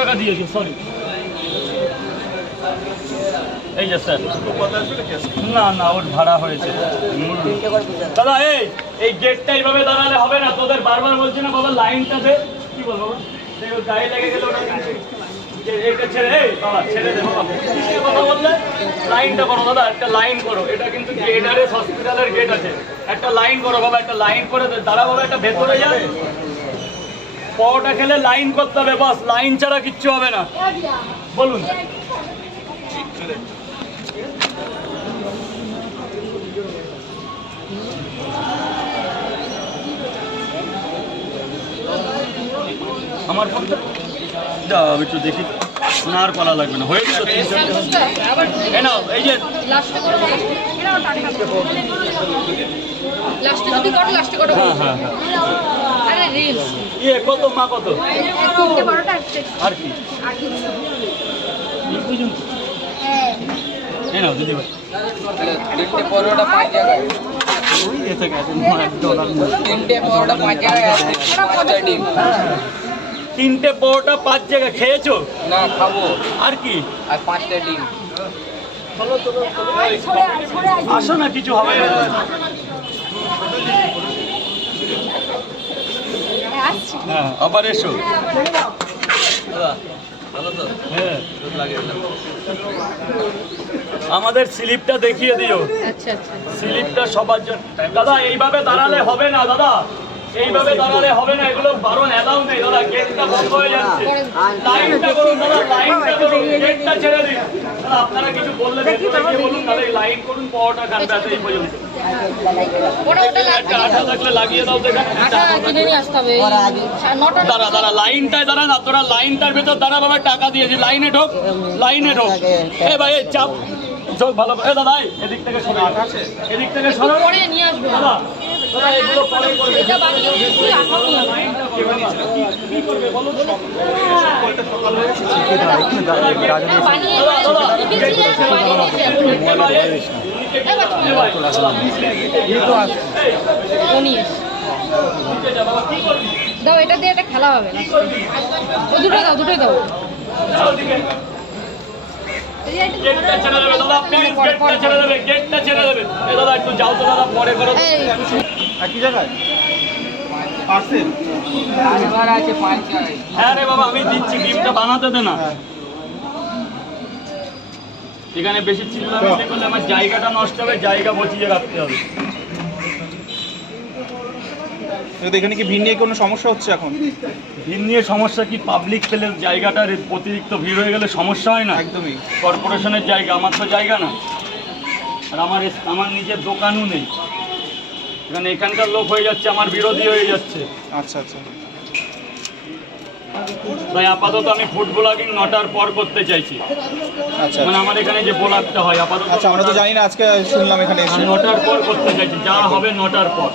টাকা দিয়েছি সরি এই যে স্যার। না না, ওর ভাড়া হয়েছে। দাদা, এই এই গেটটা এইভাবে দাঁড়ালে হবে না, তোদের বারবার বলছি না, বাবা লাইনটা দে। কি বলব গায়ে লেগে গেলে লাইনটা করো, দাদা, একটা লাইন করো। এটা কিন্তু গেটারের হসপিটালের গেট আছে। একটা লাইন করো, বাবা, একটা লাইন করে দাঁড়া, বাবা, একটা ভেতরে যাবে পরোটা খেলে লাইন করতে হবে বাস। লাইন ছাড়া কিচ্ছু হবে না। বলুন। আমার ফোনটা আমি একটু দেখি। না আর কলা লাগবে না। হয়ে গেল এই নাও এই যে। হ্যাঁ হ্যাঁ হ্যাঁ। ইয়ে কত মা কত? তিনটে আর কি? নাও দিদি ভাই তিনটে পরোটা পাঁচ জায়গায়। তিনটে পরোটা পাঁচ জায়গায় পাঁচটা ডিম তিনটে পরোটা পাঁচ জায়গায় খেয়েছো? না খাব। আর কি আর পাঁচটা ডিম আসো না কিছু হবে না হ্যাঁ, আসছি হ্যাঁ আবার এসো। হ্যাঁ। আমাদের স্লিপটা দেখিয়ে দিও। আচ্ছা আচ্ছা। স্লিপটা সবার জন্য। দাদা এইভাবে দাঁড়ালে হবে না দাদা। এইভাবে দাঁড়ালে হবে না এগুলো বারণ অ্যালাউ নেই দাদা গেটটা বন্ধ হয়ে যাচ্ছে। লাইনটা করুন দাদা লাইনটা করুন গেটটা ছেড়ে দিন। দাদা আপনারা কিছু বললে ভেতরে গিয়ে বলুন তাহলে লাইন করুন পাওয়াটা কাটবে আছে এই পর্যন্ত। টাকা দিয়েছি লাইনে ঢোক লাইনে ঢোক। এ ভাই চাপ চোখ ভালো করে- দাদা এদিক থেকে সরো। এদিক থেকে সরো। নিয়ে আসবে দাও এটা দিয়ে একটা খেলা হবে না ও দুটো দাও দুটোই দাও। গেটটা ছেড়ে দেবে দাদা প্লিজ গেটটা ছেড়ে দেবে গেটটা ছেড়ে দেবে। এ দাদা একটু যাও তো দাদা পরে করো একই জায়গায়? পার্সেল এবার আছে পাঁচ হ্যাঁ রে বাবা আমি দিচ্ছি ডিমটা বানাতে দে না। এখানে বেশি চিল্লামিল্লি করলে আমার জায়গাটা নষ্ট হবে জায়গা বচিয়ে রাখতে হবে। এখানে কি ভিড় নিয়ে কোনো সমস্যা হচ্ছে এখন? ভিড় নিয়ে সমস্যা কি? পাবলিক পেলে জায়গাটার অতিরিক্ত ভিড় হয়ে গেলে সমস্যা হয় না? একদমই। কর্পোরেশনের জায়গা আমার তো জায়গা না। আর আমার আমার নিজের দোকানও নেই। এখানে এখানকার লোক হয়ে যাচ্ছে আমার বিরোধী হয়ে যাচ্ছে। আচ্ছা আচ্ছা। তাই আপাতত আমি ফুড ব্লগিং নটার পর করতে চাইছি। আচ্ছা। মানে আমার এখানে যে ব্লগটা হয় আপাতত আচ্ছা আমরা তো জানি না আজকে শুনলাম এখানে নটার পর করতে চাইছি যা হবে নটার পর।